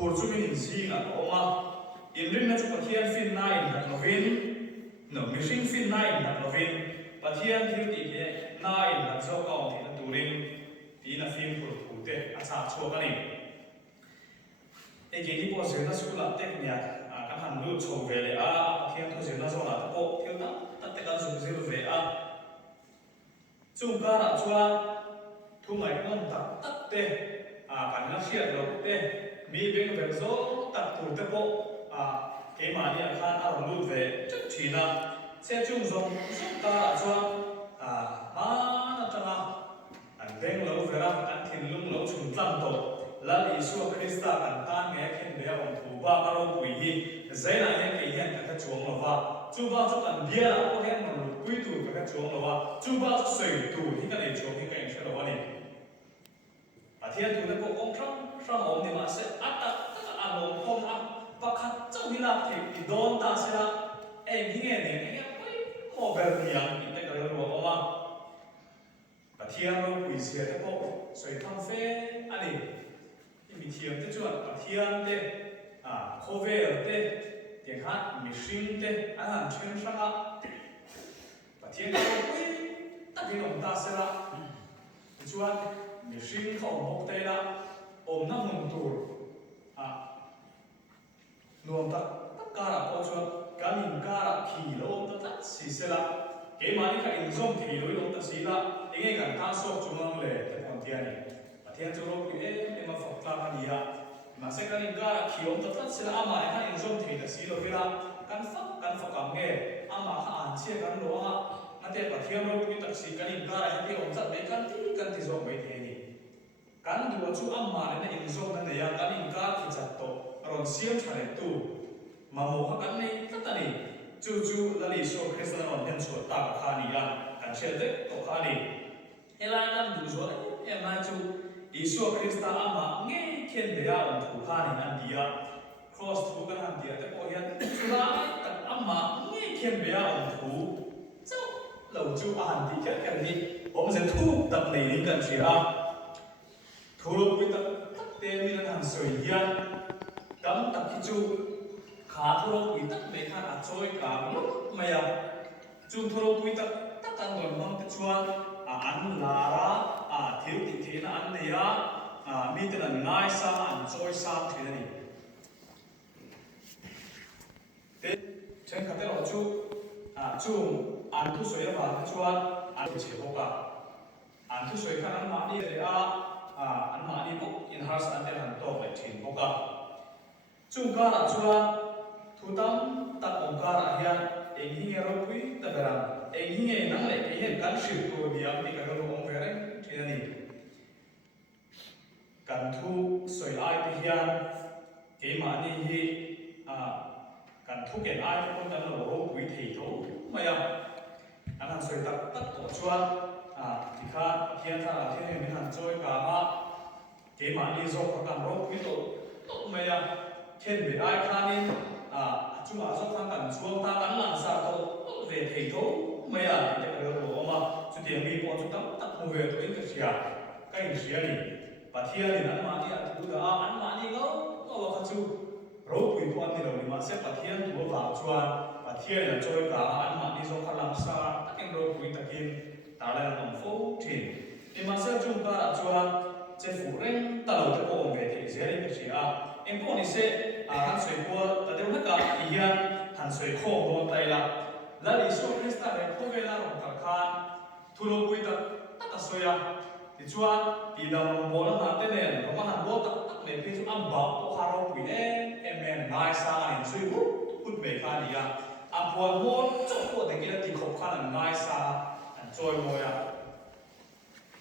khổ chú mình gì là có mà in rin na chú bát thiên phin nai đặt lovin no missing phin nai đặt lovin bát thiên thiếu tỷ cái nai đặt do cầu thì nó tụ rin tí là phim của cụ thể à sao cho cái này cái đi bỏ dưới nó xuống là tết nhạc các hàng lưu trồng về để bát thiên thôi dưới nó do là bộ thiếu tắc tất cả dùng dưới về chúng ta đã cho thu ngày ngon tắc tắc tê cảnh nó xiết đầu tê mi bên về số tắc thủ tê bộ cái mà đi ăn ăn ở lưu về chút chỉ là sẽ chung dùng chúng ta đã cho mà nó cho nào anh bên lâu về ra anh thiên lung lâu chung tâm tổ là lý số Christa anh ta nghe khen để ông thủ ba cái ông quỷ hi dễ là những cái hiện các chuông là va chú ba chú anh bia là có hiện một quỷ tụ các chuông là va chú ba sợi tụ thì cái này chuông thì cái này sẽ là va này thiên thủ nó có ông trong ông thì mà sẽ ắt tất cả ông không và khát trong đi làm thì đón ta sẽ là em thì nghe này nghe họ về nhà thì tất cả đều là ông và thiên nó quỷ diệt cái bộ sợi thăm phê anh đi thì mình thiên tới chuẩn và thiên thế khô về ở thế tiếng hát mình sinh thế anh làm chuyên sang và thiên nó quỷ tất cả ông ta sẽ là chuẩn mình sinh khẩu một tay là ôm năm mùng tủ luôn tất cả là có chuẩn cả mình cả là kỳ lô tất xí sẽ là cái mà đi cái ứng dụng thì đối tượng tất xí là anh ấy cần tham số chúng ông lệ để còn tiền này và thiên cho nó cái em mà phật la cái gì mà sẽ cái cả là kỳ ông tất sẽ là mà cái ứng dụng thì tất xí rồi là căn phật cảm nghe mà ăn chia căn đó mà thế và thiên nó cái tất xí cái cả là cái ông tất mấy căn thì dùng mấy thế này căn đùa chú mà này ứng dụng này là cái cả thì chặt tổ rồi xiêm cho này tu mà một cái này tất cả này chú là lý số Christa nó hiện số ta khá đi anh sẽ đấy tổ khá đi hay là anh đủ rồi em nói chú lý số Christa mà nghe khen để ông thủ khá đi anh đi cross thủ cái anh đi thế có hiện chú là tất mà nghe khen để ông thủ cháu lâu chú anh đi cái gì ông sẽ thu tập này đi cần gì thủ lục với tập tên mình là thằng sợi hiền cắm tập cái chú khá thô quý tất mấy khá trôi cả lúc mày chung thô quý tất tất cả người mong tất chuan ăn lá thiếu thì thế là ăn này mi tên là ngay sa ăn trôi sang thế này thế trên khát đó chú chung ăn thu suy và tất chuan ăn chế hộ cả ăn thu suy khá ăn mà đi để ăn mà đi bốc in house ăn tên ăn to lại chín hộ cả chung cả là chuan thu tâm ta ông cả là hiện anh hi nghe rồi quý ta beram anh hi nghe năng lại cái hiện căn sự của điểm thì cái đó ông về đấy thì là gì căn thu soi ai thì hiện cái mà đi hi căn thu cái ai cũng đang là rồi quý thì thấu mà anh hàng soi tất tất tổ chuan thì khác hiện thà là thiên mình hàng soi cả mà cái mà đi dọc các căn rồi quý tổ mà thiên về ai khá nên chúng ta do khăn cảnh chuông ta cắn làm sao thôi về thầy thấu mấy thì cái đó mà chúng tiền đi bỏ chúng ta tập hồ về tôi cái gì cái gì này và thiên thì ăn mà đi ăn thứ đó ăn mà đi ngó vào chú rốt quỷ quan thì đầu thì mà sẽ và thiên thua vào chuan và thiên là chơi cả ăn mà đi do khăn làm sao tất cả rốt quỷ tất nhiên ta lại là tổng phố thì mà sẽ chúng ta là chuan chế phủ rèn ta đầu cái bộ về thì dễ cái gì em có đi sẽ hắn soi qua ta đều hết cả thì hiện hắn soi khô đồn tay là lý số Christa về khô về là lòng cả khan thu lô quy tất cả soi thì chuan thì đồng bộ là tên này nó mà hắn bộ tất để khi chúng ăn bảo có hà rô quỷ em ngay sa này soi hút về khan thì buồn môn chỗ của cái kia thì khóc khan là ngay sa trôi môi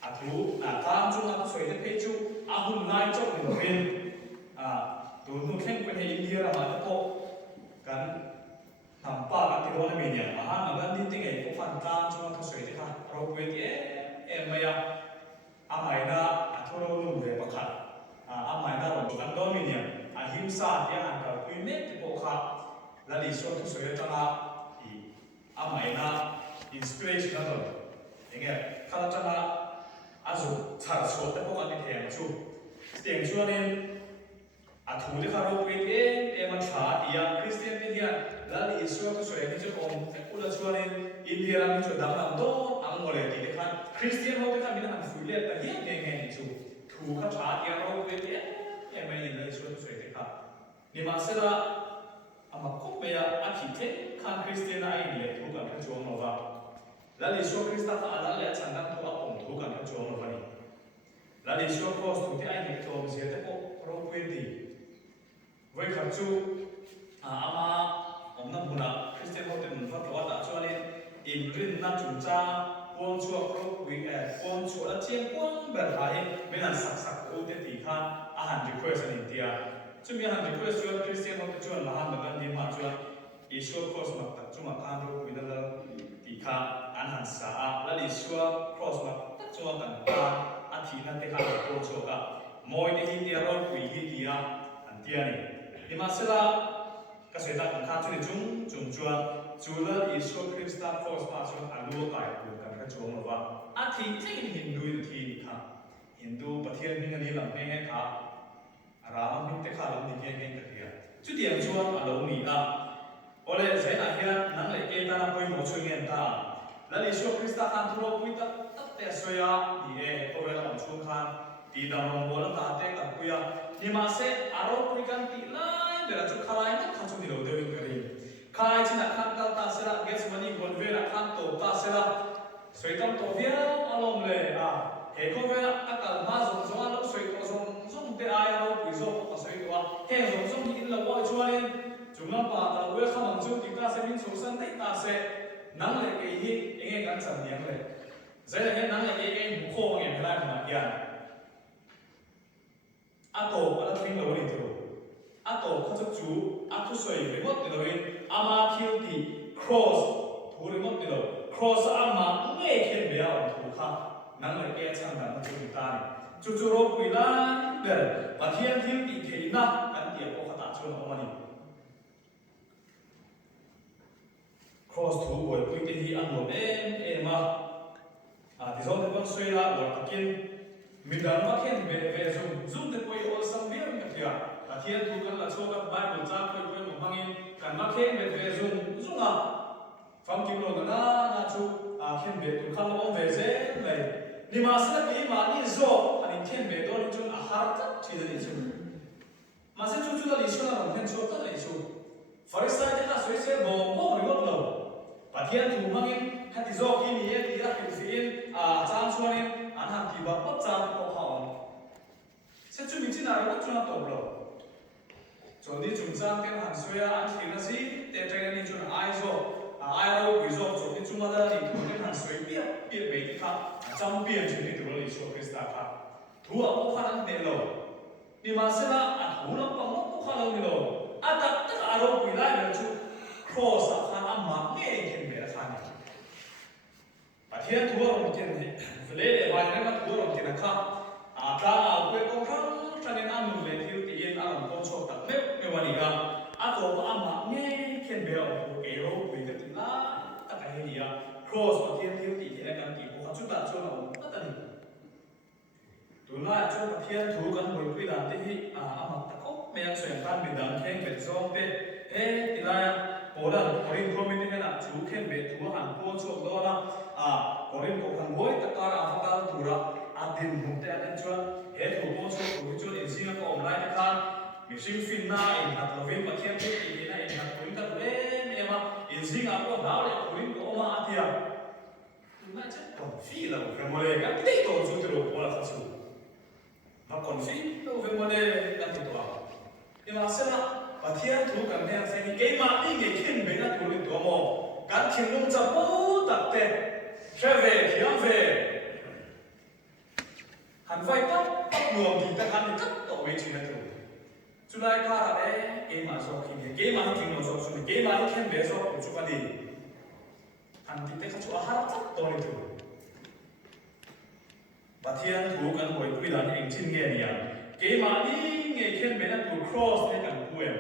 thú tam chúng ta soi để thấy chú hun ngay chỗ này bên tu nu khen quen India là mà nó cóกันทำป้ากันที่โดนมีเนี่ยมาหาเงินดิ้งติ้งไอ้พวกฟันตามช่วงทุกสิ่งที่ค่ะเราเวทีไม่ยากไม่น่าทุเรศนุ่มเลยปะค่ะไม่น่าเรากันโดนมีเนี่ยหิมซาที่อ่านกับคุยเม็ดที่พวกค่ะแล้วดิส่วนทุกสิ่งที่จะมาไม่น่าอินสปิเรชันนั่นเลยอย่างเงี้ยข้าราชการอาจุชาติโสดแต่พวกกันที่แทนชูเสียงช่วงนี้ thủ thì khá rô quên em mà thả thì Christian bên kia là lý số cái số em cho ông cũng là cho nên India làm cho đám làm đó ăn ngồi thì cái khăn Christian họ cái khăn mình làm phụ liệt là hết ngày ngày chủ thủ khá thả thì rô quên em mà nhìn lý số cái số cái khăn nhưng mà sẽ là mà cũng bây giờ anh chỉ thế khăn Christian ai lệ thủ cả cái chỗ mà vào là lý số Christa khá là lệ chẳng đang thủ ông thủ cả cái chỗ mà vào là lý số cross thủ thì ai lệ chỗ mà sẽ thế có rô quên thì với khả chú ama ông năm buna Christian Hotel phát lộ đã cho nên im rin năm chúng ta quân chúa có quý quân chúa là chiên quân bền thái bên là sặc sặc ưu tiên tỷ kha hàn request anh tia chúng mình hàn request cho Christian Hotel cho là hàn bằng đi mà cho Isua cross mặt tập chúng mà khan đâu quý là tỷ kha anh hàn sa là Isua cross mặt tập cho tận kha anh thì là thế kha quân chúa cả mọi cái gì tia rồi quý gì tia anh tia này nhưng mà sẽ là cái sự đặt khá cho nên chúng chúa là Isu Christa force mà chúng alu tại của cái chỗ mà và thì thế Hindu thì ha Hindu bắt hiện mình anh làm nghe cả Ram mình te khá làm đi nghe cái kia chút điểm chúa alu ni à ole sẽ là hiện năng lại cái ta là coi một chuyện nghe ta là Isu Christa khan thua quý ta tất te soya đi có vẻ là một chuyện khan thì đào mong muốn ta te cả quý nhưng mà sẽ aro quý căn tỷ lại để là chút khai nhất khá chung đi đầu tiên cái gì khai chỉ là khăn cao ta sẽ là gas money còn về là khăn tổ ta sẽ là suy tâm tổ viên alom lệ hệ có về là các cả ma dùng dùng alom suy tổ dùng te ai alom quý dùng và suy tổ hệ dùng thì là gọi cho nên chúng nó bảo là về khăn bằng chung thì ta sẽ biến số sân tích ta sẽ nắng lệ cái gì anh em chẳng nhớ lệ vậy là cái nắng lệ cái em khô anh em lại mà kia tổ là phim đầu đi thôi tổ có chút chú thu soi về mất từ đầu ama thiêu thì cross thủ về mất từ đầu cross ama nghe khen béo thủ khác năng lại cái chẳng là chúng ta này chú rô quỳ lan về và thiên thiêu thì thế na anh tiệm có khả cho nó mà cross thủ của quỳ cái gì ăn một em mà thì do thế con suy ra của các kiên mình đã phát hiện về dùng để quay all some beer như thế à thiên thu cần là cho các Bible ra quay một mang in cần phát hiện về dùng phong kim lô na chú thiên về tụi khăn ông về dễ này nhưng mà sẽ là cái mà đi zo anh thiên về đó đi chung hard chỉ là đi chung mà sẽ chú là đi chung là một thiên số tất là đi chung Pharisee thì là suy sẽ bom bom rồi đâu và thiên thu mang in hay thì zo khi này thì là cái phiền trang xuân in anh hàng thì bảo bất trang có họ sẽ chuẩn bị thế nào đó chúng ta tổ rồi cho đi chúng ta cái hàng xuôi anh thì là gì để cho nên chúng ai rồi ai đâu ví dụ cho đi chúng ta thì thủ cái hàng xuôi biết biết mấy cái khác trong biển chúng đi thủ là lý số Christa khác thủ ở có khả năng để rồi nhưng mà sẽ là thủ nó bằng một khả năng để rồi tất cả đâu vì lại là chú cross khả năng mà nghe thiên về là khả năng và thiên thủ ở một thiên này để vài cái mà thủ ở một thiên là khác ta quên công khăn cho nên anh muốn lên thiếu tiền anh làm công số tập nếp như vậy là anh có anh mà nghe thiên béo của cái rô vì cái thứ là tất cả những gì cross và thiên thiếu tiền thì lại cần kỹ của chút là cho nó rất là nhiều tụi nó cho các thiên thủ cần một quy định thì anh mặc tất cả mấy sự tan bị đắng khen về xong thế thì là có lần có đến comment thế là chú khen về thủ hàng công số đó là có đến có hàng gối tất cả là phát ra thủ ra din mukte atin chuan he thu po chu chu in singa ko omlai ta khan mishing fin na in hat lovin pathian ti ti na in hat puin ta le mema in singa ko daw le puin ko ma atia ma cha kon fi la ko mole ka ti to chu tro ko la chu ma kon fi to ve mole ka ti to ni ma sa pathian thu kan ne se ni ke ma ni nge khin be na tu ni to mo kan thin lung cha po tak te cheve hiam ve hắn vay tóc đường thì ta hắn thì cắt tổ về chuyện là thôi chúng ta cả là cái mà do khi mà thì nó do cái mà khen về do của chúng ta đi hắn thì ta cho hắn cắt tổ này thôi và thiên thủ cần hỏi quy là anh xin nghe nhỉ cái mà đi nghe khen về là thủ cross này cần quên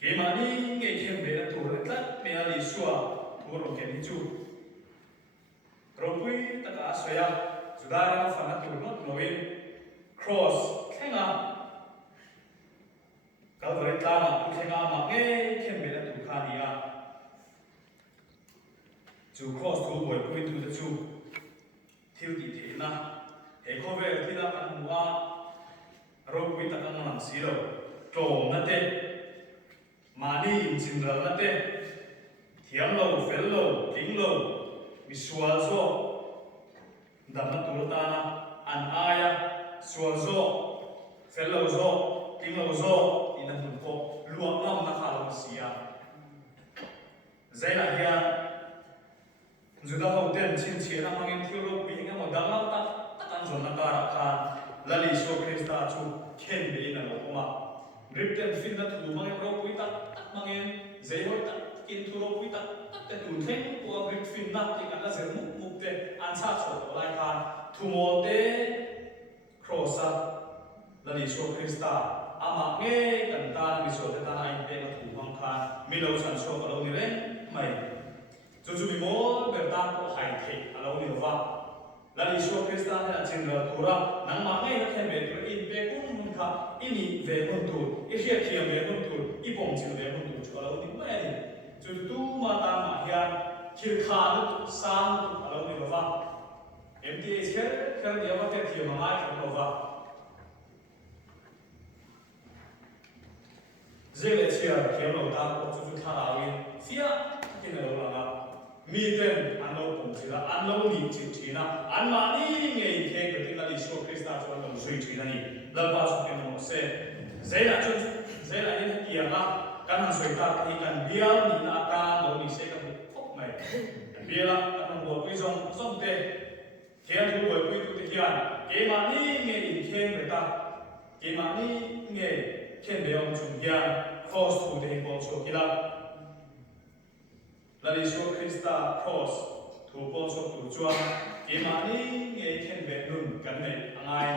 cái mà đi nghe khen về là thủ là cắt mẹ đi xua thủ rồi cái đi chú rồi quy tất cả xoay Sudara fana tu not knowing cross kenga tlama ku khenga ma nge khen me la tu khania chu cross thu boy pui tu chu thiu ti the na he khove thi da kan wa ro pui ta kan lang si lo tong na te mani in chin ral na te thiam lo fel lo king lo mi sual zo dam na tur ta na an aya sual zo fel lo zo king lo zo in na mun ko luang nam na kha lo sia zaina hian juda hoten chin chena mangin thiuro pinga mo dang ta tan zon na kara khan lali so krista chu khen be na lo ma ripten fin na thu mangin ro pui ta mangin zai ho ta kin thu ro pui ta te tu theng ko rip fin na ti kan la zer mu mu te an cha cho lai khan thu mo te crossa lali so krista ama nge kan ta mi so te ta ai pe na thu mang khan mi lo san so ko lo ni ren mai chu mi mo ber ta ko hai the alo ni wa la li so krista na chin ra tura nang ma ngai na khen be tu in pe kun mun kha ini ve mun tu i hia khia ve mun tu i pom chin ve mun tu chu alo ni mai ni chu tu ma ta ma hian khir kha nu sang tu alo ni wa mta kher dia wa te thia ma ngai ko wa zele chia khia lo ta ko chu tha ra wi sia kin lo la na mi ten an lo pom chila an lo ni chi thina an ma ni ngei ke ko tin la li so krista chu lo sui thina ni la ba su ke mo se zela chu zela ni kia la kan han sui ta ki kan bial ni na ka lo ni se ka khop mai biala kan bo pui song song te thian thu bo pui tu te hian ke ma ni ngei in khen me ta ke ma ni ngei khen be ong chung hian cross tu te bo so kila la li so krista cross thu po so tu chuan ke ma ni nge khen be nun kan ne angai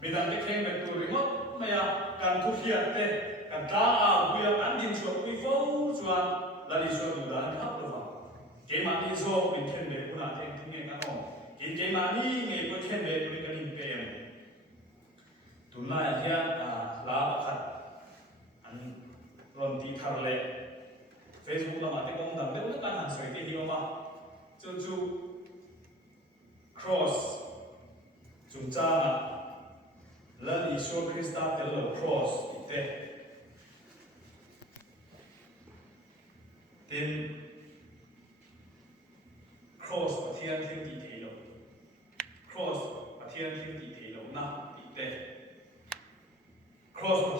mi dan te khen be tu rimot maya kan thu hiat te kan ta a buya kan din so pui fo chuan la li so du dan thap lo wa ke ma ni so bin khen be kuna te nge kan ong ke ma ni nge ko khen be tu kan in pe tu na hian la khat an ron ti thar le Facebook là mà cái công đồng nếu các hàng sợi cái hiểu mà chu cross chúng ta là lần Isu Christa cái là cross thế tên cross và thiên thiên tỷ thế lộ cross và thiên thiên tỷ thế lộ na tỷ thế cross và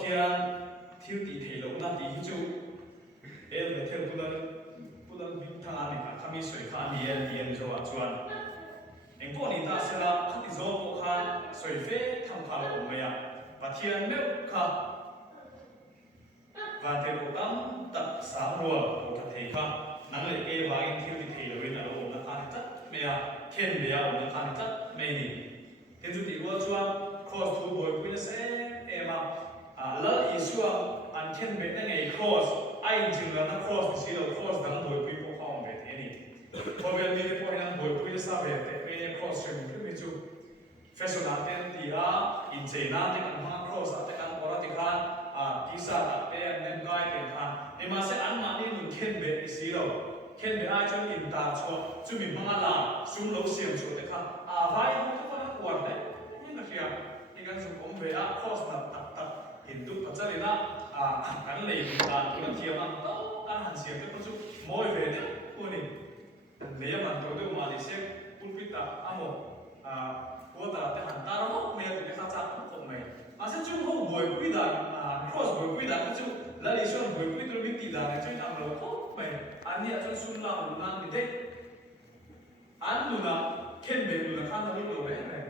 thiên tỷ thế lộ na tỷ chu el ve thel pudan bin thang ani ka khami soi kha ni el zo a chuan eng po ni ta sela khati zo ko khan soi fe tham kha lo me ya pathian me kha va te ko kam tak sa ro ko ta the kha nang le ke wa in thiu ti the lo in a lo na kha ta me ya khen me ya na kha ta me ni tin ju ti ro chuan cross thu boy pui se e ma la isu an khen me na ngai cross ai chừng là nó cross thì đâu cross đằng bồi quy bộ không về thế này, còn về mình cái point đằng bồi quy sao về thế về cross rồi mình cứ mình chú fashion nào tên thì ra in chế nào thì cần mang cross à thì cần có ra thì khan pizza à tên nên gai tên khan nhưng mà sẽ ăn mà đi mình khen về thì xí đâu khen về ai cho in ta cho chú mình mang là sum lâu xiêm cho thì khan vai không có nó quạt đấy nhưng mà khi thì cần dùng ống về cross tập in tụ thật ra là anh lấy đàn của nó thiệp ăn tốt ăn hẳn xiêm cái con chú mỗi về đấy ôi này lấy mà tôi đâu mà để xem cũng biết là một của ta cái hẳn ta nó mẹ thì cái khác chắc không mẹ sẽ chung không buổi quý đàn cross buổi quý đàn chú là đi xuống buổi quý tôi biết tỷ đàn này chơi làm rồi không mẹ anh nhỉ cho xuân làm luôn ăn thì thế anh luôn là khen về luôn là khăn nó lúc đầu đấy này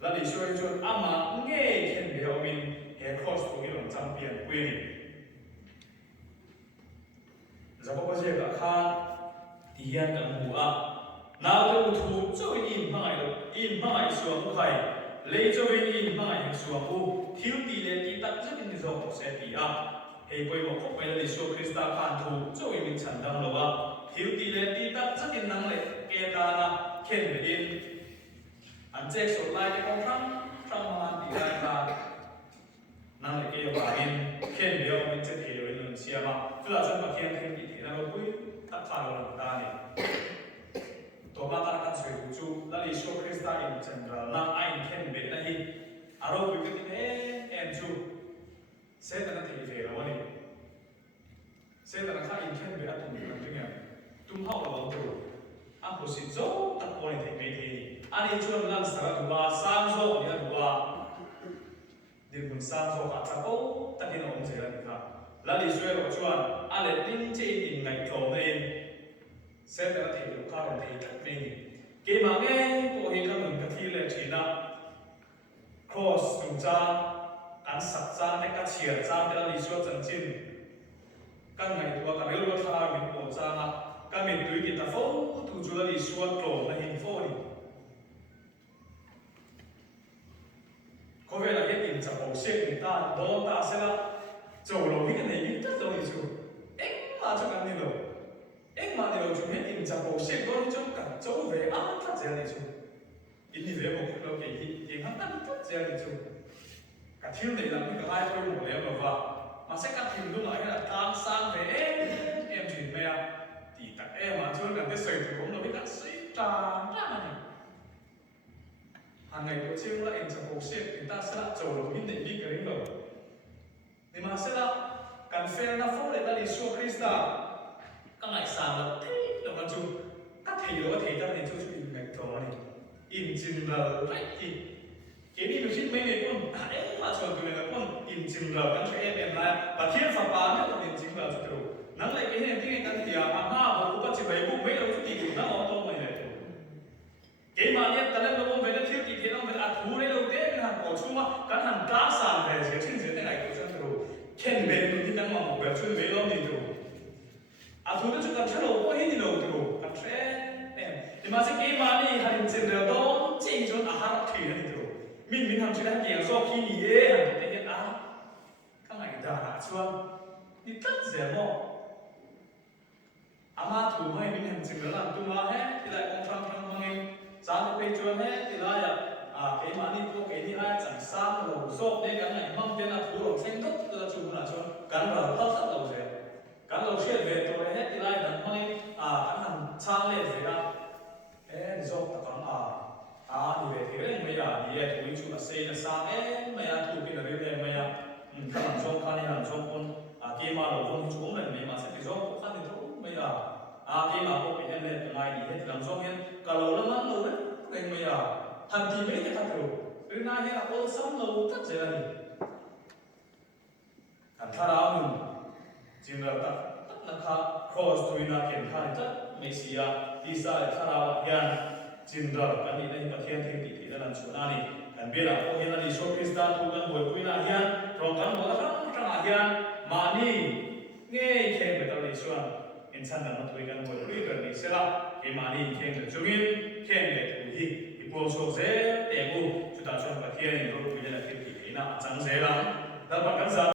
là đi xuống cho mà nghe khen về mình he cross của cái lòng champion quên đi giờ có gì cả khan thì hiện đang mua nào tôi thu cho in mang ai xuống khai lấy cho in mang ai xuống u thiếu tỷ lệ tỷ tắc rất là nhiều sẽ tỷ hay quay một khúc bây giờ số Krista khan thu cho mình chẳng đang lo thiếu tỷ lệ tỷ tắc rất là năng lệ cái ta là khen về in anh check số lại cái con trăm mà tỷ lại là năng lực kêu vào in khá là ta này tổ ma ta kan soi chu la li show Krista in general na ain khen be na hi aro bi ke em chu se ta na thei ve lo ni se ta na kha in khen be atum kan tu nya tum hau lo tu a ko si zo ta ko ni thei be the ni ani chuan lan sara tu ba sang zo ya tu ba din kun sang zo ka cha ko ta ki no om se la ni kha la li show lo chuan a le tin che in ngai tho nei sẽ là thể dục cao đồng thể chất mình cái mà nghe bộ hình các mình cái thi lệ chỉ là cross dùng cha cán sập cha để các chia cha để là lý số chân chín các ngày tua các điều luật thà mình bộ cha các mình tùy kita phố tu chú là lý số trổ là hình phố đi có vẻ là cái tình trạng bộ xe người ta đó ta sẽ là trổ lâu cái này biết rất lâu lý số em mà cho cái này rồi em mà điều chúng hết in chặt bộ xe con trong cả chỗ về áp phát ra này chung in đi về một cái lâu kỳ thì hắn tăng phát ra này chung cả thiếu này làm cái ai thôi một lẽ mà vào mà sẽ cắt thêm lúc này là tăng sang về em chuyển mẹ thì tất em mà chưa cần cái sợi thì cũng là biết cắt sợi tràn ra này hàng ngày có chiêu là in chặt bộ xe người ta sẽ là chỗ đầu in định đi cái rồi nhưng mà sẽ là cần phê na phố để ta đi xuống Krista các ngài sang là thế là mà chung các thầy đó thầy ta nên cho chú in ngạch thọ này in chừng là right thì cái đi mình xin mấy ngày con ấy mà chọn tụi này là con in chừng là các em lại và thiên phật bán nhất là in chừng là cho tụi nắng lại cái này cái thì à ha và cũng có chỉ bảy bụng mấy đâu chút thì cũng nó to mày này cái mà nhé ta lên nó không về nó thiếu thì nó về ăn thú đấy đâu thế hàng cổ chung mà cái hàng cá sàn về sẽ trên dưới thế này của cho tụi khen về mình đi đang mà một bèo chuyên về lo đi tụi à thu nó chụp cái lỗ có hết đi đâu tụi cái em thì mà sẽ cái mà đi hành trình rồi đó chính cho à hát thì nó tụi mình làm chuyện này kiểu do khi nghỉ hàng thì cái à các ngài đã hạ chuan đi tất dễ mò à mà thủ mai mình hành trình đó làm tụi mà hết thì lại con phăng mang sáng cái page chuan hết thì lại à cái mà đi có cái đi ai chẳng sang lầu sốt đấy cái này mong tên là thủ lầu xanh tốt là chụp là chuan cắn vào hấp rất lầu dễ cắn lầu xe về tôi hết thì lại đằng mai à cắn hàng sang lên về ra ê dốt ta cắn à thì về thì cái mấy à thì tụi chúng ta xây là sao ê mấy à tụi cái là cái mấy à các bạn trong khăn này làm trong con à kia mà đầu con chúng mình mấy mà sẽ phải dốt khăn thì thôi mấy à kia mà có cái này từ ngày thì hết làm trong hen cả lâu lắm lắm lâu đấy cái mấy à thành thì mấy cái thật rồi từ nay là ô xong lâu tất sẽ là gì thành thà nào mình chỉ là tất là khá cross tụi nó kiểm tra tất mấy gì à đi xa để thà nào hiện chính rồi cái này là cái thiên thì là làm chuyện này kan biết là có hiện là đi số Krista thuกันบ่อยคุยนะเฮียนตรงกันบ่ทั้งทั้งเฮียนมานี่nghe khen về tao đi xuân in san là nó thuêกันบ่อยคุยกันนี่เสร็จแล้วcái màนี่khen về chúng in khen về tụi hi cái bộ số dễ để bu chúng ta chọn cái thiên thì nó cũng là cái gì na chẳng dễ lắm đó bạn